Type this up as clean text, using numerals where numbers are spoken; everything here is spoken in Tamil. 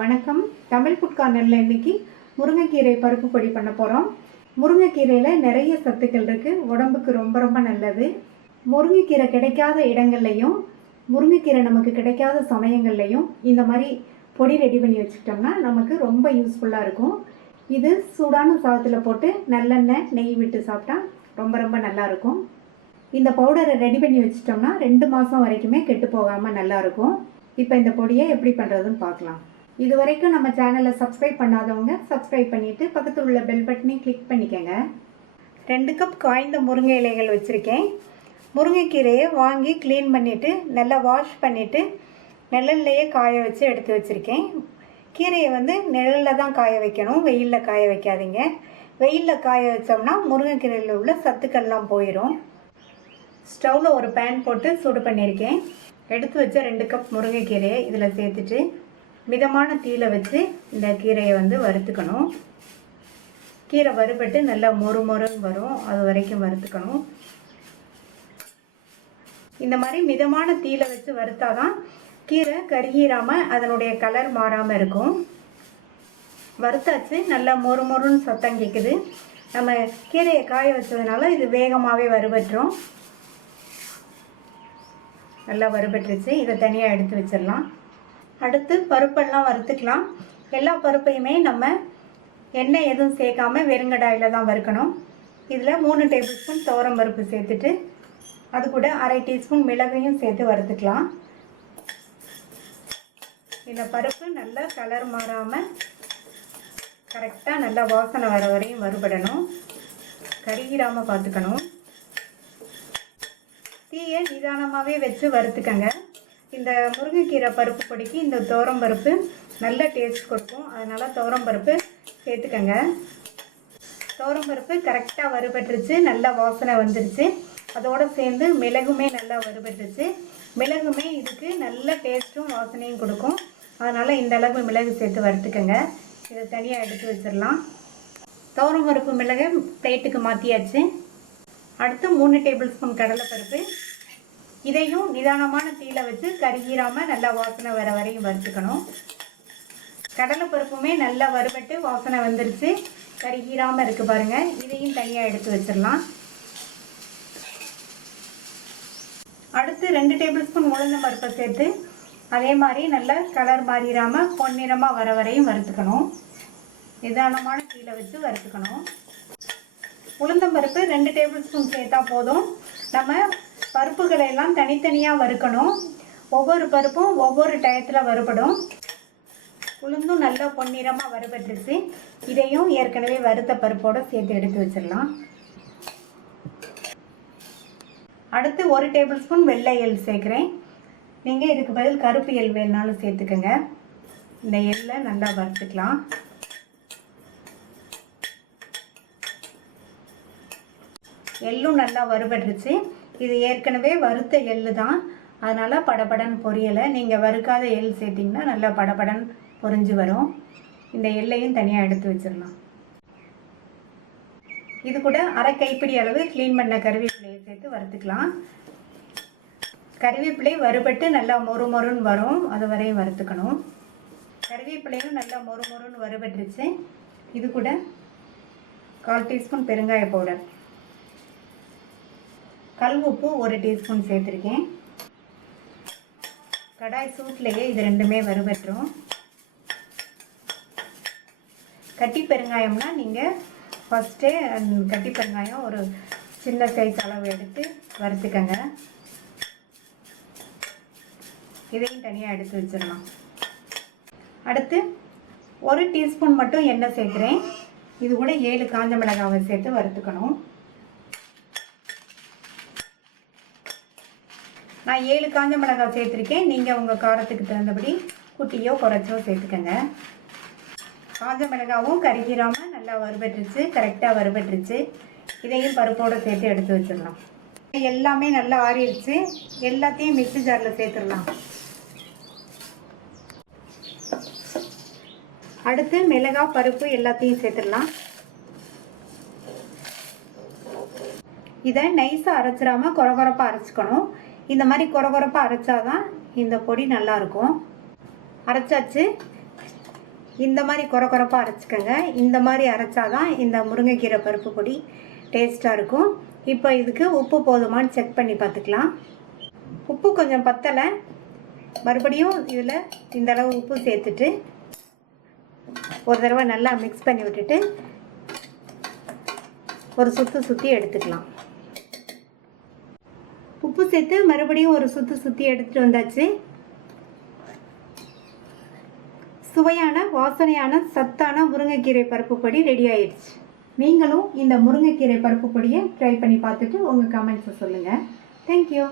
வணக்கம். தமிழ் ஃபுட் கார்னரில் இன்றைக்கி முருங்கைக்கீரை பருப்பு பொடி பண்ண போகிறோம். முருங்கைக்கீரையில் நிறைய சத்துக்கள் இருக்குது, உடம்புக்கு ரொம்ப ரொம்ப நல்லது. முருங்கைக்கீரை கிடைக்காத இடங்கள்லையும் முருங்கைக்கீரை நமக்கு கிடைக்காத சமயங்கள்லையும் இந்த மாதிரி பொடி ரெடி பண்ணி வச்சுக்கிட்டோம்னா நமக்கு ரொம்ப யூஸ்ஃபுல்லாக இருக்கும். இது சூடான சாதத்தில் போட்டு நல்லெண்ணெய் நெய் விட்டு சாப்பிட்டா ரொம்ப ரொம்ப நல்லாயிருக்கும். இந்த பவுடரை ரெடி பண்ணி வச்சிட்டோம்னா 2 மாதம் வரைக்குமே கெட்டு போகாமல் நல்லாயிருக்கும். இப்போ இந்த பொடியை எப்படி பண்ணுறதுன்னு பார்க்கலாம். இது வரைக்கும் நம்ம சேனலை சப்ஸ்கிரைப் பண்ணாதவங்க சப்ஸ்கிரைப் பண்ணிவிட்டு பக்கத்தில் உள்ள பெல் பட்டனையும் கிளிக் பண்ணிக்கோங்க. 2 கப் காய்ந்த முருங்கை இலைகள் வச்சுருக்கேன். முருங்கைக்கீரையை வாங்கி க்ளீன் பண்ணிவிட்டு நல்லா வாஷ் பண்ணிவிட்டு நிழல்லையே காய வச்சு எடுத்து வச்சுருக்கேன். கீரையை நிழலில் தான் காய வைக்கணும், வெயிலில் காய வைக்காதீங்க. வெயிலில் காய வச்சோம்னா முருங்கைக்கீரையில் உள்ள சத்துக்கள்லாம் போயிடும். ஸ்டவ்வில் ஒரு பேன் போட்டு சூடு பண்ணியிருக்கேன். எடுத்து வச்ச 2 கப் முருங்கைக்கீரையை இதில் சேர்த்துட்டு மிதமான தீயில வச்சு இந்த கீரையை வறுத்துக்கணும். கீரை வறுபட்டு நல்லா மொறுன்னு வரும், அது வரைக்கும் வறுத்துக்கணும். இந்த மாதிரி மிதமான தீயில வச்சு வறுத்தாதான் கீரை கருகிராமல் அதனுடைய கலர் மாறாமல் இருக்கும். வறுத்தாச்சு, நல்லா மொறுன்னு சத்தம் கேட்குது. நம்ம கீரையை காய வச்சதுனால இது வேகமாகவே வறுபட்டுரும். நல்லா வறுபட்டுருச்சு. இதை தனியாக எடுத்து வச்சிடலாம். அடுத்து பருப்பெல்லாம் வறுத்துக்கலாம். எல்லா பருப்பையுமே நம்ம எண்ணெய் எதுவும் சேர்க்காம வெறுங்கடாயில் தான் வறுக்கணும். இதில் 3 டேபிள் ஸ்பூன் துவரம் பருப்பு சேர்த்துட்டு அது கூட 1/2 டீஸ்பூன் மிளகையும் சேர்த்து வறுத்துக்கலாம். இந்த பருப்பு நல்லா கலர் மாறாமல் கரெக்டாக நல்லா வாசனை வர வரையும் வறுபடணும். கருகிராமல் பார்த்துக்கணும். தீயை நிதானமாகவே வச்சு வறுத்துக்கங்க. இந்த முருங்கைக்கீரை பருப்பு பொடிக்கு இந்த துவரம் பருப்பு நல்ல டேஸ்ட் கொடுக்கும், அதனால் துவரம் பருப்பு சேர்த்துக்கங்க. துவரம் பருப்பு கரெக்டாக வறுபட்டுருச்சு, நல்லா வாசனை வந்துருச்சு. அதோடு சேர்ந்து மிளகுமே நல்லா வறுபட்டுருச்சு. மிளகுமே இதுக்கு நல்ல டேஸ்ட்டும் வாசனையும் கொடுக்கும், அதனால் இந்த அளவு மிளகு சேர்த்து வறுத்துக்கங்க. இதை தனியாக எடுத்து வச்சிடலாம். துவரம் பருப்பு மிளகை பிளேட்டுக்கு மாற்றியாச்சு. அடுத்து 3 டேபிள் ஸ்பூன் கடலைப்பருப்பு. இதையும் நிதானமான தீயில வச்சு கருகிராமல் நல்லா வாசனை வர வரையும் வறுத்துக்கணும். கடலைப்பருப்புமே நல்லா வறுபட்டு வாசனை வந்துருச்சு, கருகிராமல் இருக்குது பாருங்கள். இதையும் தனியாக எடுத்து வச்சிடலாம். அடுத்து 2 டேபிள் ஸ்பூன் உளுந்தம் பருப்பை சேர்த்து அதே மாதிரி நல்லா கலர் மாறிடாமல் பொன்னிறமாக வர வரையும் வறுத்துக்கணும். நிதானமான தீயில வச்சு வறுத்துக்கணும். உளுந்தம் பருப்பு 2 டேபிள் ஸ்பூன் சேர்த்தா போதும். நம்ம பருப்புகளை எல்லாம் தனித்தனியாக வறுக்கணும். ஒவ்வொரு பருப்பும் ஒவ்வொரு டயத்தில் வறுபடும். உளுந்தும் நல்லா பொன்னிறமாக வறுபட்டுருச்சு. இதையும் ஏற்கனவே வறுத்த பருப்போடு சேர்த்து எடுத்து வச்சிடலாம். அடுத்து 1 டேபிள் ஸ்பூன் வெள்ளை எள் சேர்க்குறேன். நீங்கள் இதுக்கு பதில் கருப்பு எள் வேணுனாலும் சேர்த்துக்கோங்க. இந்த எள்ளை நல்லா வறுத்துக்கலாம். எள்ளும் நல்லா வறுபட்டுருச்சு. இது ஏற்கனவே வறுத்த எள்ளு தான், அதனால் படபடன் பொரியலை. நீங்கள் வறுக்காத எள் சேர்த்திங்கன்னா நல்லா படபடன் பொரிஞ்சு வரும். இந்த எள்ளையும் தனியாக எடுத்து வச்சிடலாம். இது கூட 1/2 கைப்பிடி அளவு க்ளீன் பண்ண கருவேப்பிலையை சேர்த்து வறுத்துக்கலாம். கருவேப்பிலை வறுபட்டு நல்லா மொறுன்னு வரும், அது வரையும் வறுத்துக்கணும். கருவேப்பிலையும் நல்லா மொறுன்னு வறுபட்டுருச்சு. இது கூட 1/4 டீஸ்பூன் பெருங்காய பவுடர், கல் உப்பு 1 டீஸ்பூன் சேர்த்துருக்கேன். கடாய் சூட்லேயே இது 2மே வறுபட்டுரும். கட்டி பெருங்காயம்னா நீங்கள் ஃபஸ்ட்டே கட்டி பெருங்காயம் ஒரு சின்ன சைஸ் அளவு எடுத்து வறுத்துக்கங்க. இதையும் தனியாக எடுத்து வச்சிடலாம். அடுத்து 1 டீஸ்பூன் மட்டும் எண்ணெய் சேர்க்குறேன். இது கூட 7 காஞ்ச மிளகாவை சேர்த்து வறுத்துக்கணும். நான் 7 காஞ்ச மிளகாய் சேர்த்துருக்கேன். நீங்கள் உங்கள் காரத்துக்கு தகுந்தபடி குட்டியோ குறைச்சோ சேர்த்துக்கங்க. காஞ்ச மிளகாவும் கருகிராமல் நல்லா வறுபட்டுருச்சு, கரெக்டாக வறுபட்டுருச்சு. இதையும் பருப்போடு சேர்த்து எடுத்து வச்சிடலாம். எல்லாமே நல்லா ஆறிடுச்சு. எல்லாத்தையும் மிக்ஸி ஜாரில் சேர்த்துடலாம். அடுத்து மிளகாய் பருப்பு எல்லாத்தையும் சேர்த்துடலாம். இதை நைஸாக அரைச்சிடாமல் கொரகொரப்பாக அரைச்சிக்கணும். இந்த மாதிரி கொரகொரப்பாக அரைச்சாதான் இந்த பொடி நல்லாயிருக்கும். அரைச்சாச்சு. இந்த மாதிரி கொரப்பாக அரைச்சிக்கோங்க. இந்த மாதிரி அரைச்சாதான் இந்த முருங்கைக்கீரை பருப்பு பொடி டேஸ்ட்டாக இருக்கும். இப்போ இதுக்கு உப்பு போதுமான்னு செக் பண்ணி பார்த்துக்கலாம். உப்பு கொஞ்சம் பத்தலை. மறுபடியும் இதில் இந்த அளவு உப்பு சேர்த்துட்டு ஒரு தடவை நல்லா மிக்ஸ் பண்ணி விட்டுட்டு ஒரு சுற்றி எடுத்துக்கலாம். உப்பு சேர்த்து மறுபடியும் ஒரு சுற்றி எடுத்துகிட்டு வந்தாச்சு. சுவையான வாசனையான சத்தான முருங்கைக்கீரை பருப்பு பொடி ரெடி ஆயிடுச்சு. நீங்களும் இந்த முருங்கைக்கீரை பருப்பு பொடியை ட்ரை பண்ணி பார்த்துட்டு உங்கள் கமெண்ட்ஸை சொல்லுங்கள். தேங்க்யூ.